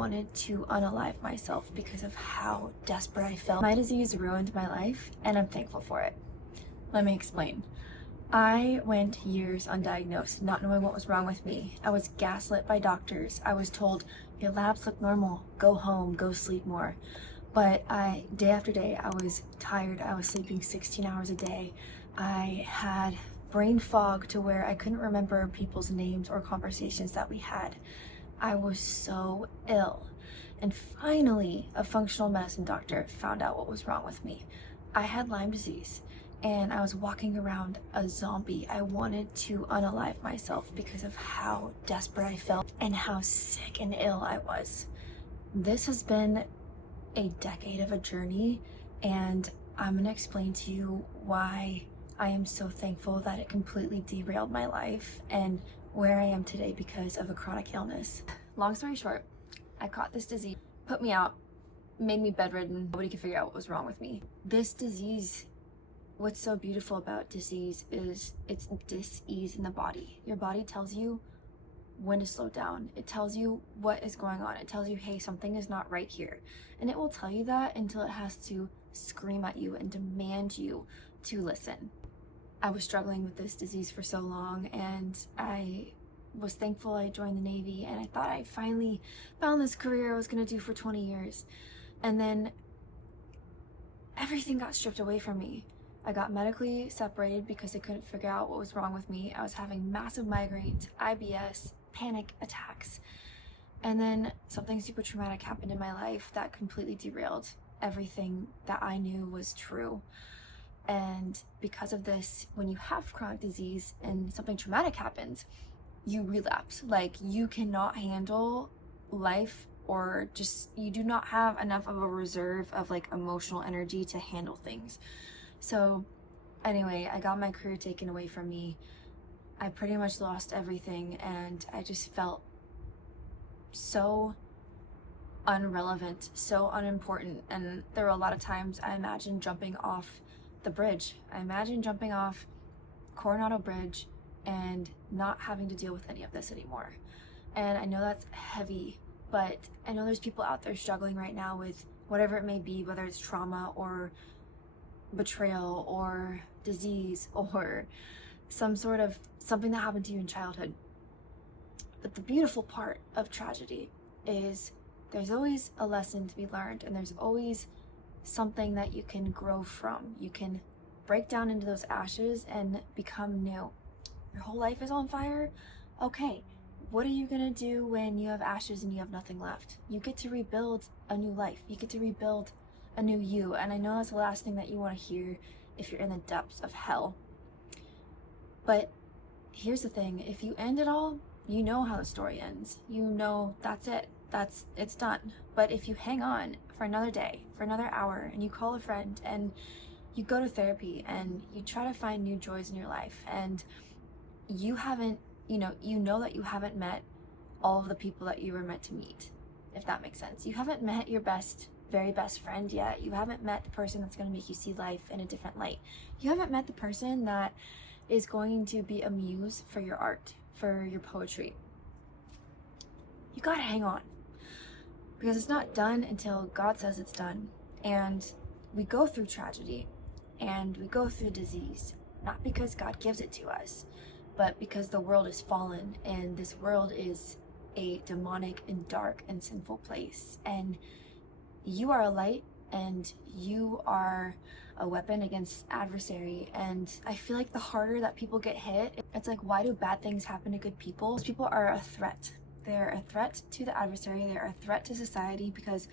Wanted to unalive myself because of how desperate I felt. My disease ruined my life and I'm thankful for it. Let me explain. I went years undiagnosed, not knowing what was wrong with me. I was gaslit by doctors. I was told, your labs look normal, go home, go sleep more. But day after day, I was tired. I was sleeping 16 hours a day. I had brain fog to where I couldn't remember people's names or conversations that we had. I was so ill. And finally, a functional medicine doctor found out what was wrong with me. I had Lyme disease and I was walking around a zombie. I wanted to unalive myself because of how desperate I felt and how sick and ill I was. This has been a decade of a journey, and I'm gonna explain to you why I am so thankful that it completely derailed my life and where I am today because of a chronic illness. Long story short, I caught this disease, put me out, made me bedridden. Nobody could figure out what was wrong with me. This disease, what's so beautiful about disease is it's dis-ease in the body. Your body tells you when to slow down. It tells you what is going on. It tells you, hey, something is not right here. And it will tell you that until it has to scream at you and demand you to listen. I was struggling with this disease for so long, and I was thankful I joined the Navy, and I thought I finally found this career I was gonna do for 20 years. And then everything got stripped away from me. I got medically separated because they couldn't figure out what was wrong with me. I was having massive migraines, IBS, panic attacks. And then something super traumatic happened in my life that completely derailed everything that I knew was true. And because of this, when you have chronic disease and something traumatic happens, you relapse. Like, you cannot handle life, or just you do not have enough of a reserve of like emotional energy to handle things. So anyway, I got my career taken away from me. I pretty much lost everything, and I just felt so irrelevant, so unimportant. And there were a lot of times I imagined jumping off the bridge. I imagined jumping off Coronado Bridge and not having to deal with any of this anymore. And I know that's heavy, but I know there's people out there struggling right now with whatever it may be, whether it's trauma or betrayal or disease or some sort of something that happened to you in childhood. But the beautiful part of tragedy is there's always a lesson to be learned, and there's always something that you can grow from. You can break down into those ashes and become new. Your whole life is on fire. Okay, what are you gonna do when you have ashes and you have nothing left? You get to rebuild a new life. You get to rebuild a new you. And I know that's the last thing that you want to hear if you're in the depths of hell. But here's the thing, if you end it all, you know how the story ends. You know that's it. It's done. But if you hang on for another day, for another hour, and you call a friend and you go to therapy and you try to find new joys in your life, and you haven't, you know that you haven't met all of the people that you were meant to meet, if that makes sense. You haven't met your very best friend yet. You haven't met the person that's going to make you see life in a different light. You haven't met the person that is going to be a muse for your art, for your poetry. You gotta hang on, because it's not done until God says it's done. And we go through tragedy and we go through disease, not because God gives it to us, but because the world is fallen, and this world is a demonic and dark and sinful place. And you are a light, and you are a weapon against adversary. And I feel like the harder that people get hit, it's like, why do bad things happen to good people? Those people are a threat. They're a threat to the adversary. They're a threat to society because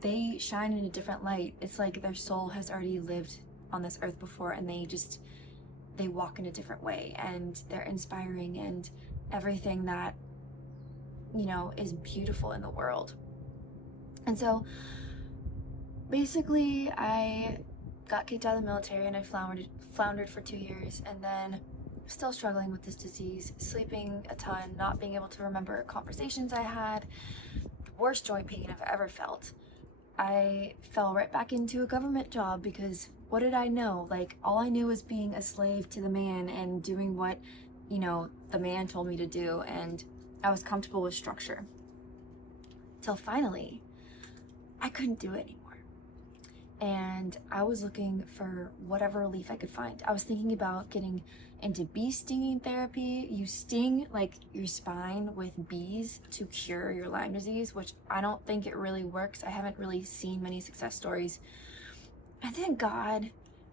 they shine in a different light. It's like their soul has already lived on this earth before, and they walk in a different way, and they're inspiring, and everything that, is beautiful in the world. And so basically, I got kicked out of the military, and I floundered for 2 years, and then still struggling with this disease, sleeping a ton, not being able to remember conversations I had, the worst joint pain I've ever felt. I fell right back into a government job because what did I know? Like, all I knew was being a slave to the man and doing what, the man told me to do, and I was comfortable with structure. till finally I couldn't do it anymore. And I was looking for whatever relief I could find. I was thinking about getting into bee stinging therapy. You sting like your spine with bees to cure your Lyme disease, which I don't think it really works. I haven't really seen many success stories. And thank God,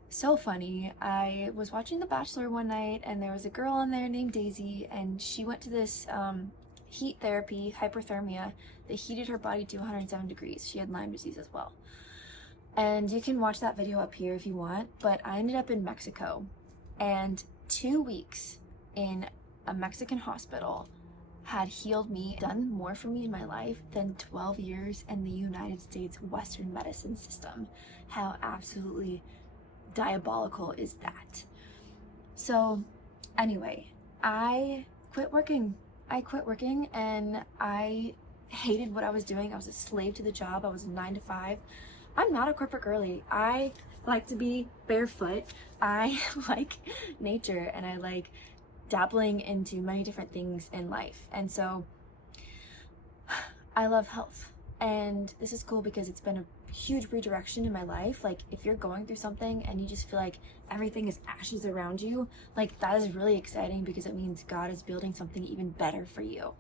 so funny, I was watching The Bachelor one night and there was a girl on there named Daisy, and she went to this heat therapy, hyperthermia, that heated her body to 107 degrees. She had Lyme disease as well. And you can watch that video up here if you want, but I ended up in Mexico, and 2 weeks in a Mexican hospital had healed me, done more for me in my life than 12 years in the United States Western medicine system. How absolutely diabolical is that? So anyway, I quit working and I hated what I was doing. I was a slave to the job. I was 9 to 5. I'm not a corporate girly. I like to be barefoot. I like nature, and I like dabbling into many different things in life. And so I love health. And this is cool because it's been a huge redirection in my life. Like, if you're going through something and you just feel like everything is ashes around you, like, that is really exciting because it means God is building something even better for you.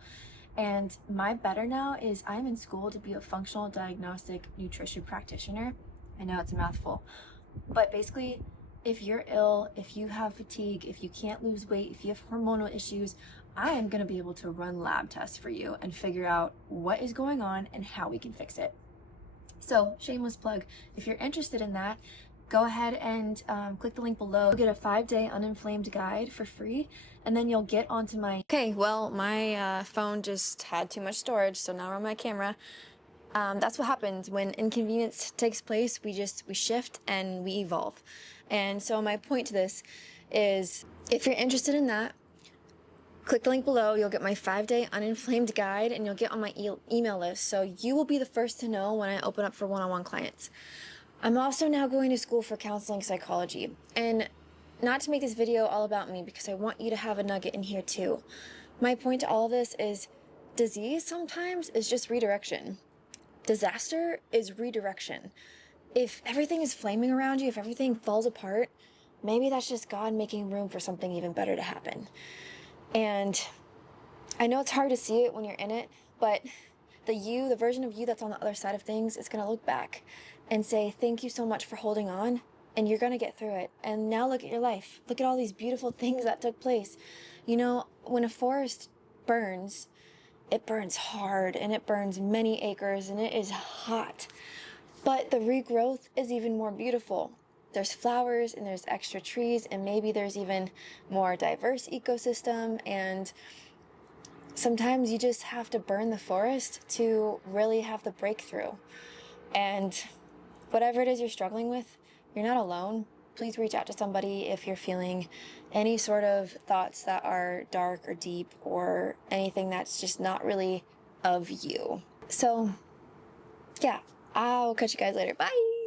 And my better now is I'm in school to be a functional diagnostic nutrition practitioner. I know it's a mouthful, but basically, if you're ill, if you have fatigue, if you can't lose weight, if you have hormonal issues, I am going to be able to run lab tests for you and figure out what is going on and how we can fix it. So, shameless plug, if you're interested in that, go ahead and click the link below. You'll get a 5-day uninflamed guide for free, and then you'll get onto my... Okay, well, my phone just had too much storage, so now we're on my camera. That's what happens when inconvenience takes place. We shift and we evolve. And so my point to this is, if you're interested in that, click the link below. You'll get my 5-day uninflamed guide, and you'll get on my email list, so you will be the first to know when I open up for one-on-one clients. I'm also now going to school for counseling psychology, and not to make this video all about me, because I want you to have a nugget in here too. My point to all of this is, disease sometimes is just redirection. Disaster is redirection. If everything is flaming around you, if everything falls apart, maybe that's just God making room for something even better to happen. And I know it's hard to see it when you're in it, but the version of you that's on the other side of things is going to look back and say, thank you so much for holding on, and you're going to get through it. And now look at your life. Look at all these beautiful things that took place. You know, when a forest burns, it burns hard, and it burns many acres, and it is hot. But the regrowth is even more beautiful. There's flowers, and there's extra trees, and maybe there's even more diverse ecosystem. And sometimes you just have to burn the forest to really have the breakthrough. And whatever it is you're struggling with, you're not alone. Please reach out to somebody if you're feeling any sort of thoughts that are dark or deep, or anything that's just not really of you. So, yeah, I'll catch you guys later. Bye!